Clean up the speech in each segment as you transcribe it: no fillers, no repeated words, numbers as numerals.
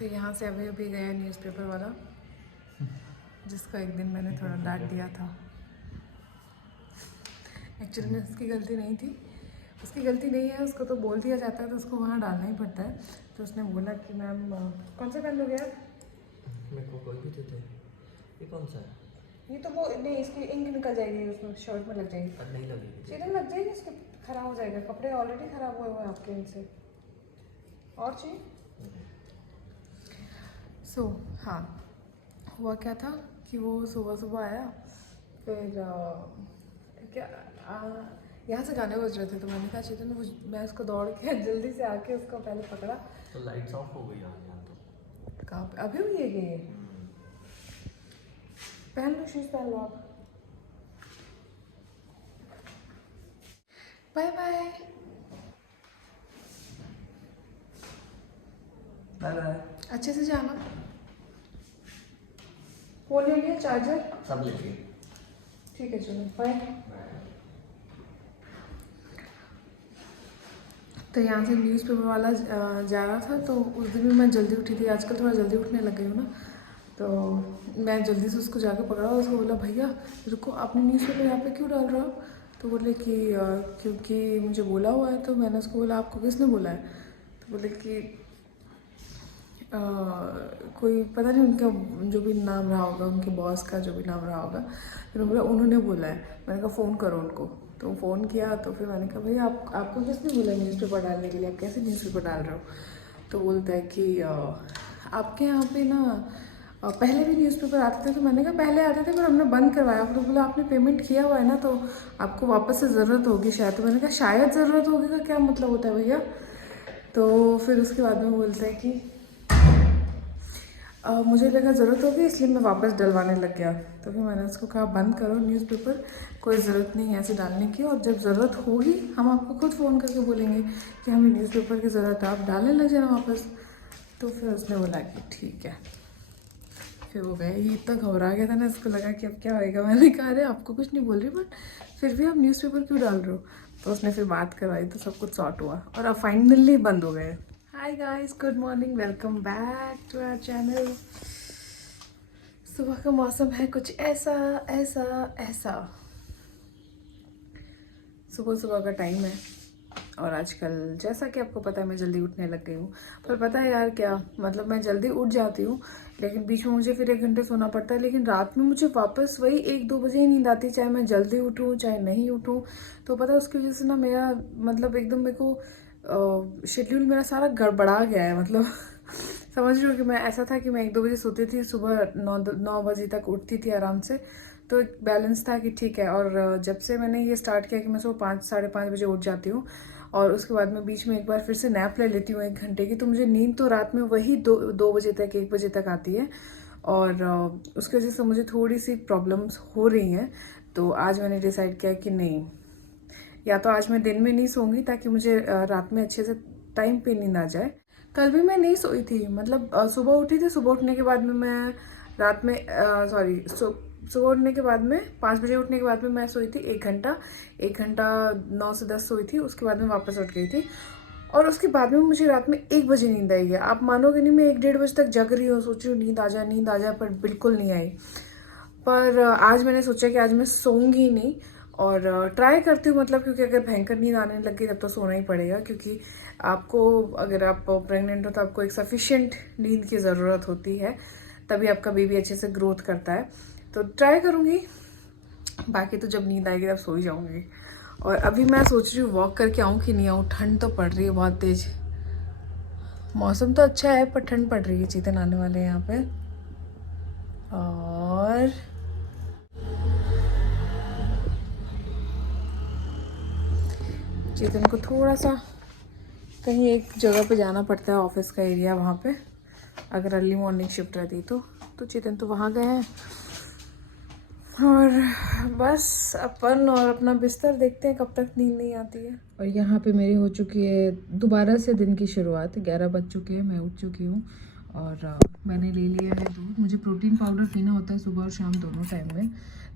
तो यहाँ से अभी अभी गया न्यूज़पेपर वाला, जिसका एक दिन मैंने थोड़ा डांट दिया था। एक्चुअली में उसकी गलती नहीं थी, उसकी गलती नहीं है, उसको तो बोल दिया जाता है तो उसको वहाँ डालना ही पड़ता है। तो उसने बोला कि मैम कौन सा पेन लोगे यार? मेरे को कोई भी देते। ये कौन सा है? ये तो वो नहीं, इसकी इंक निकल जाएगी, उसमें शर्ट में लग जाएगी। पर नहीं लगेगी। चीज़ें लग जाएगी, इसके ख़राब हो जाएगा, कपड़े ऑलरेडी ख़राब हुए हुए हैं आपके इनसे। और चाहिए? सो हाँ, हुआ क्या था कि वो सुबह सुबह आया, फिर क्या यहाँ से गाने बज रहे थे, तो मैंने कहा चेतन मैं उसको दौड़ के जल्दी से आके उसको पहले पकड़ा। तो लाइट्स ऑफ हो गई आज यहाँ तो। कहाँ पे? अभी भी ये गई है। पहन लो शूज़, पहन लो आप। Bye bye. Bye bye. अच्छे से जाना। फोन ले लिया, चार्जर सब ले लिए। ठीक है, चलो बाय। तो यहाँ से न्यूज़पेपर वाला जा रहा था, तो उस दिन भी मैं जल्दी उठी थी, आजकल थोड़ा जल्दी उठने लग गई हूँ ना, तो मैं जल्दी से उसको जाकर पकड़ा और उसको बोला भैया रुको, आपने न्यूज़पेपर यहाँ पे क्यों डाल रहे हो? तो बोले कि क्योंकि मुझे बोला हुआ है। तो मैंने उसको बोला आपको किसने बोला है? तो बोले कि कोई पता नहीं, उनका जो भी नाम रहा होगा, उनके बॉस का जो भी नाम रहा होगा, फिर बोला उन्होंने बोला है। मैंने कहा फ़ोन करो उनको। तो फ़ोन किया, तो फिर मैंने कहा भैया आपको किसने बोला न्यूज़पेपर डालने के लिए, आप कैसे न्यूज़पेपर डाल रहे हो? तो बोलता है कि आपके यहाँ पे ना पहले भी न्यूज़पेपर आते थे। तो मैंने कहा पहले आते थे पर हमने बंद करवाया। तो बोला आपने पेमेंट किया हुआ है ना, तो आपको वापस से ज़रूरत होगी शायद। तो मैंने कहा शायद ज़रूरत होगी का क्या मतलब होता है भैया? तो फिर उसके बाद में बोलता है कि मुझे लगा ज़रूरत होगी इसलिए मैं वापस डलवाने लग गया। तो फिर मैंने उसको कहा बंद करो न्यूज़पेपर, कोई ज़रूरत नहीं है ऐसे डालने की, और जब ज़रूरत होगी हम आपको खुद फ़ोन करके बोलेंगे कि हमें न्यूज़पेपर की ज़रूरत है, आप डालने लग जाना वापस। तो फिर उसने बोला कि ठीक है। फिर वो गए। ये इतना घबरा गया था ना, इसको लगा कि अब क्या होएगा। मैंने कहा अरे आपको कुछ नहीं बोल रही, बट फिर भी आप न्यूज़पेपर क्यों डाल रहे हो? तो उसने फिर बात करवाई, तो सब कुछ सॉर्ट हुआ और अब फाइनली बंद हो गए। Hi guys, good morning, welcome back to our channel. सुबह का मौसम है कुछ ऐसा ऐसा ऐसा, सुबह सुबह का टाइम है। और आजकल जैसा कि आपको पता है मैं जल्दी उठने लग गई हूँ। पर पता है यार क्या, मतलब मैं जल्दी उठ जाती हूँ लेकिन बीच में मुझे फिर 1 घंटे सोना पड़ता है, लेकिन रात में मुझे वापस वही 1-2 बजे ही नींद आती है, चाहे मैं जल्दी उठूँ चाहे नहीं उठूँ। तो पता है उसकी वजह से ना मेरा मतलब एकदम मेरे को शेड्यूल मेरा सारा गड़बड़ा गया है। मतलब समझ रही हो कि मैं ऐसा था कि मैं 1-2 बजे सोती थी, सुबह 9 बजे तक उठती थी आराम से, तो एक बैलेंस था कि ठीक है। और जब से मैंने ये स्टार्ट किया कि मैं सुबह 5-5:30 बजे उठ जाती हूँ और उसके बाद में बीच में एक बार फिर से नैप ले लेती हूँ 1 घंटे की, तो मुझे नींद तो रात में वही 2 बजे तक 1 बजे तक आती है। और उसकी वजह से मुझे थोड़ी सी प्रॉब्लम्स हो रही हैं। तो आज मैंने डिसाइड किया कि नहीं, या तो आज मैं दिन में नहीं सोऊंगी ताकि मुझे रात में अच्छे से टाइम पे नींद आ जाए। कल भी मैं नहीं सोई थी, मतलब सुबह उठी थी, सुबह उठने के बाद में मैं रात में सुबह उठने के बाद में 5 बजे उठने के बाद में मैं सोई थी 1 घंटा 9 से 10 सोई थी। उसके बाद में वापस उठ गई थी और उसके बाद में मुझे रात में 1 बजे नींद आई है। आप मानोगे नहीं, मैं 1-1:30 बजे तक जग रही हूँ, सोच रही हूँ नींद आ जाए, पर बिल्कुल नहीं आई। पर आज मैंने सोचा कि आज मैं सोऊंगी ही नहीं और ट्राई करती हूँ, मतलब क्योंकि अगर भयंकर नींद आने लग गई तब तो सोना ही पड़ेगा, क्योंकि आपको अगर आप प्रेग्नेंट हो तो आपको एक सफिशिएंट नींद की ज़रूरत होती है, तभी आपका बेबी अच्छे से ग्रोथ करता है। तो ट्राई करूँगी, बाकी तो जब नींद आएगी तब सो ही जाऊँगी। और अभी मैं सोच रही हूँ वॉक करके आऊँ कि नहीं आऊँ, ठंड तो पड़ रही है बहुत तेज़। मौसम तो अच्छा है पर ठंड पड़ रही है, चीतन आने वाले हैं यहाँ पे। और चेतन को थोड़ा सा कहीं एक जगह पे जाना पड़ता है, ऑफिस का एरिया वहाँ पे, अगर अर्ली मॉर्निंग शिफ्ट रहती तो चेतन तो वहाँ गए हैं। और बस अपन और अपना बिस्तर देखते हैं कब तक नींद नहीं आती है। और यहाँ पे मेरी हो चुकी है दोबारा से दिन की शुरुआत। 11 बज चुके हैं, मैं उठ चुकी हूँ और मैंने ले लिया है दूध। मुझे प्रोटीन पाउडर पीना होता है सुबह और शाम दोनों टाइम में,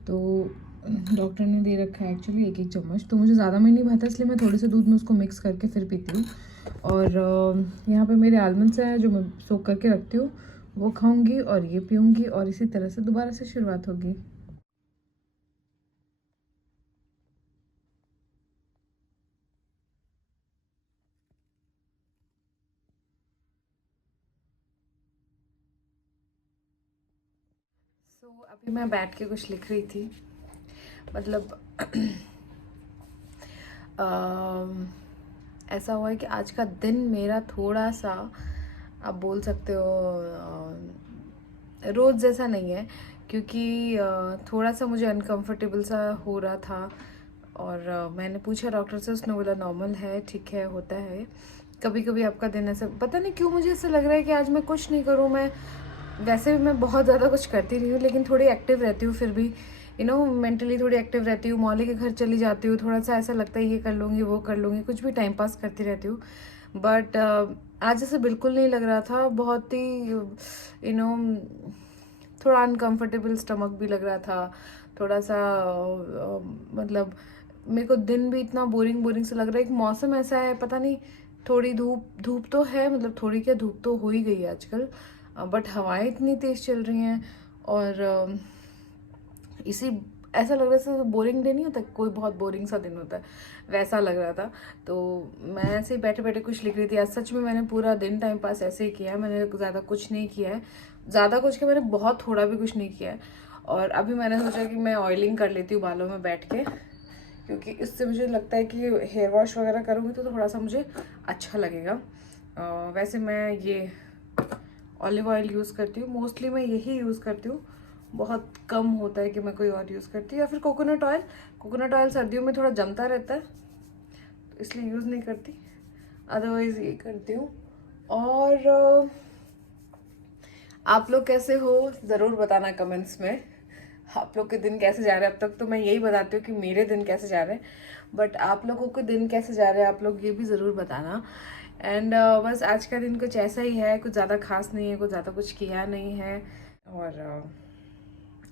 तो डॉक्टर ने दे रखा है एक्चुअली 1-1 चम्मच। तो मुझे ज़्यादा में नहीं भाता, इसलिए मैं थोड़े से दूध में उसको मिक्स करके फिर पीती हूँ। और यहाँ पे मेरे आलमंड्स हैं जो मैं सोख करके रखती हूँ, वो खाऊंगी और ये पीऊंगी और इसी तरह से दोबारा से शुरुआत होगी। अभी मैं बैठ के कुछ लिख रही थी, मतलब ऐसा हुआ है कि आज का दिन मेरा थोड़ा सा, आप बोल सकते हो रोज़ जैसा नहीं है, क्योंकि थोड़ा सा मुझे अनकंफर्टेबल सा हो रहा था। और मैंने पूछा डॉक्टर से, उसने बोला नॉर्मल है, ठीक है, होता है कभी कभी आपका दिन ऐसा। पता नहीं क्यों मुझे ऐसा लग रहा है कि आज मैं कुछ नहीं करूँ। मैं वैसे भी मैं बहुत ज़्यादा कुछ करती नहीं हूँ, लेकिन थोड़ी एक्टिव रहती हूँ फिर भी, मेंटली थोड़ी एक्टिव रहती हूँ। मौली के घर चली जाती हूँ, थोड़ा सा ऐसा लगता है ये कर लूँगी वो कर लूँगी, कुछ भी टाइम पास करती रहती हूँ। बट आज ऐसे बिल्कुल नहीं लग रहा था, बहुत ही थोड़ा अनकंफर्टेबल स्टमक भी लग रहा था, थोड़ा सा मतलब मेरे को दिन भी इतना बोरिंग बोरिंग सा लग रहा है। एक मौसम ऐसा है, पता नहीं, थोड़ी धूप धूप तो है, मतलब थोड़ी क्या, धूप तो हो ही गई है आजकल, बट हवाएं इतनी तेज़ चल रही हैं। और इसी ऐसा लग रहा था, बोरिंग डे नहीं होता, कोई बहुत बोरिंग सा दिन होता है, वैसा लग रहा था। तो मैं ऐसे ही बैठे बैठे कुछ लिख रही थी। आज सच में मैंने पूरा दिन टाइम पास ऐसे ही किया है, मैंने ज़्यादा कुछ नहीं किया है, ज़्यादा कुछ क्या, मैंने बहुत थोड़ा भी कुछ नहीं किया है। और अभी मैंने सोचा कि मैं ऑयलिंग कर लेती हूँ बालों में बैठ के, क्योंकि इससे मुझे लगता है कि हेयर वॉश वगैरह करूँगी तो थोड़ा सा मुझे अच्छा लगेगा। वैसे मैं ये ऑलिव ऑयल यूज़ करती हूँ, मोस्टली मैं यही यूज़ करती हूँ, बहुत कम होता है कि मैं कोई और यूज़ करती हूँ। या फिर कोकोनट ऑयल, कोकोनट ऑयल सर्दियों में थोड़ा जमता रहता है तो इसलिए यूज़ नहीं करती, अदरवाइज़ ये करती हूँ। और आप लोग कैसे हो ज़रूर बताना कमेंट्स में, आप लोग के दिन कैसे जा रहे हैं। अब तक तो मैं यही बताती हूँ कि मेरे दिन कैसे जा रहे हैं, बट आप लोगों के दिन कैसे जा रहे हैं आप लोग ये भी ज़रूर बताना। एंड बस आज का दिन कुछ ऐसा ही है, कुछ ज़्यादा खास नहीं है, कुछ ज़्यादा कुछ किया नहीं है। और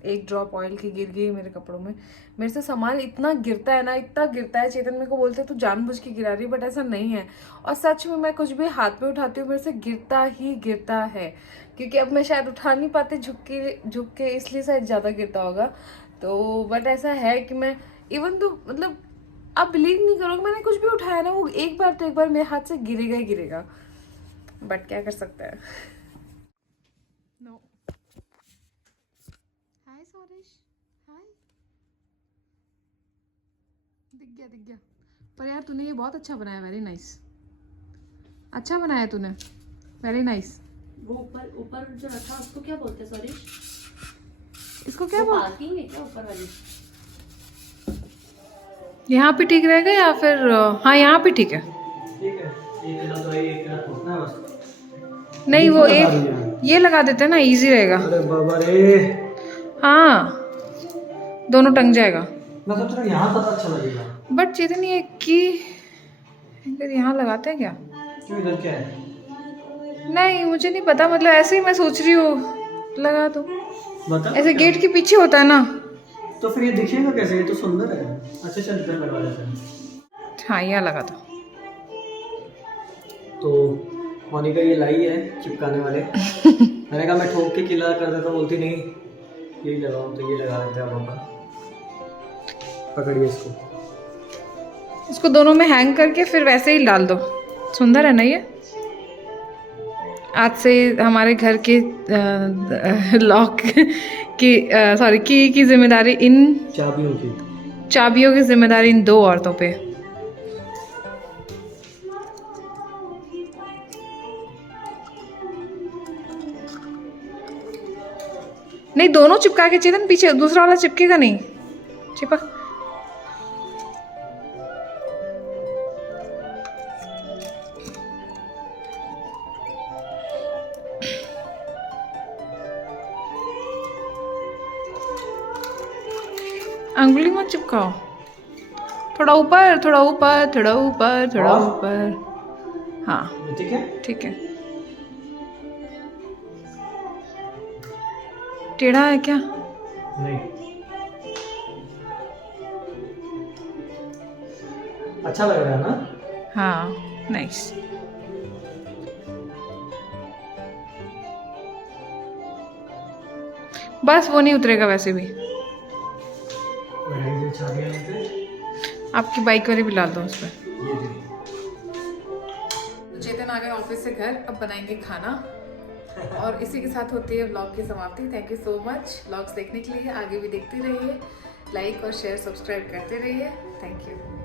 एक ड्रॉप ऑयल की गिर गई मेरे कपड़ों में। मेरे से सामान इतना गिरता है ना, इतना गिरता है, चेतन मेरे को बोलते हैं तू जानबूझ के गिरा रही है, बट ऐसा नहीं है। और सच में मैं कुछ भी हाथ में उठाती हूँ मेरे से गिरता ही गिरता है, क्योंकि अब मैं शायद उठा नहीं पाती झुक के इसलिए शायद ज़्यादा गिरता होगा। तो बट ऐसा है कि मैं इवन तो मतलब आप बिलीव नहीं करोगे, मैंने कुछ भी उठाया ना, वो एक बार तो एक बार मेरे हाथ से गिरेगा ही गिरेगा, बट क्या कर सकते हैं। नो हाय सौरेश, हाय, दिख गया। पर यार तूने ये बहुत अच्छा बनाया, वेरी नाइस, अच्छा बनाया तूने, वेरी नाइस। वो ऊपर ऊपर जो रखा उसको क्या बोलते हैं? सॉरी, इसको क्या बोल, पार्किंग है क्या ऊपर वाली? यहाँ पे ठीक रहेगा या फिर हाँ यहाँ पे ठीक है। ठीक है, एक किलो तो एक किलो थोड़ा है बस। नहीं वो एक ये लगा देते हैं ना, इजी रहेगा। अरे बाबा रे, हाँ दोनों टंग जाएगा। मैं सोच रहा हूँ यहाँ ज़्यादा अच्छा लगेगा। बट चेतन ये की अगर यहाँ लगाते हैं क्या? क्यों, इधर क्या है? नहीं मुझे नहीं पता, मतलब ऐसे ही मैं सोच रही हूँ लगा दो, बता ऐसे गेट के पीछे होता है ना। तो फिर ये दिखेगा कैसे, ये तो सुंदर है। अच्छा चल, इधर लगा देते हैं। हाँ यहाँ लगा दो। तो मोनिका ये लाई है चिपकाने वाले। मैंने कहा मैं ठोक के किला कर देता, बोलती नहीं यही लगाओ, तो ये लगा देते हैं आप लोग। पकड़िए इसको दोनों में हैंग करके फिर वैसे ही डाल दो, सुंदर है ना ये। आज से हमारे घर के लॉक की सॉरी की जिम्मेदारी इन चाबियों की जिम्मेदारी इन दो औरतों पे। नहीं दोनों चिपका के, चेतन पीछे दूसरा वाला चिपकेगा नहीं, चिपक। अंगुली मत चिपकाओ, थोड़ा ऊपर थोड़ा ऊपर थोड़ा ऊपर थोड़ा ऊपर। हाँ ठीक है, ठीक है। टेढ़ा है क्या? नहीं अच्छा लग रहा है ना। हाँ नाइस। बस वो नहीं उतरेगा वैसे भी। और ये छा गया यहाँ पे। आपकी बाइक वाली भी डाल दो उस पर। ये भी। चेतन आ गए ऑफिस से घर, अब बनाएंगे खाना और इसी के साथ होती है व्लॉग की समाप्ति। Thank you so much vlogs देखने के लिए, आगे भी देखते रहिए, लाइक और शेयर सब्सक्राइब करते रहिए। Thank you.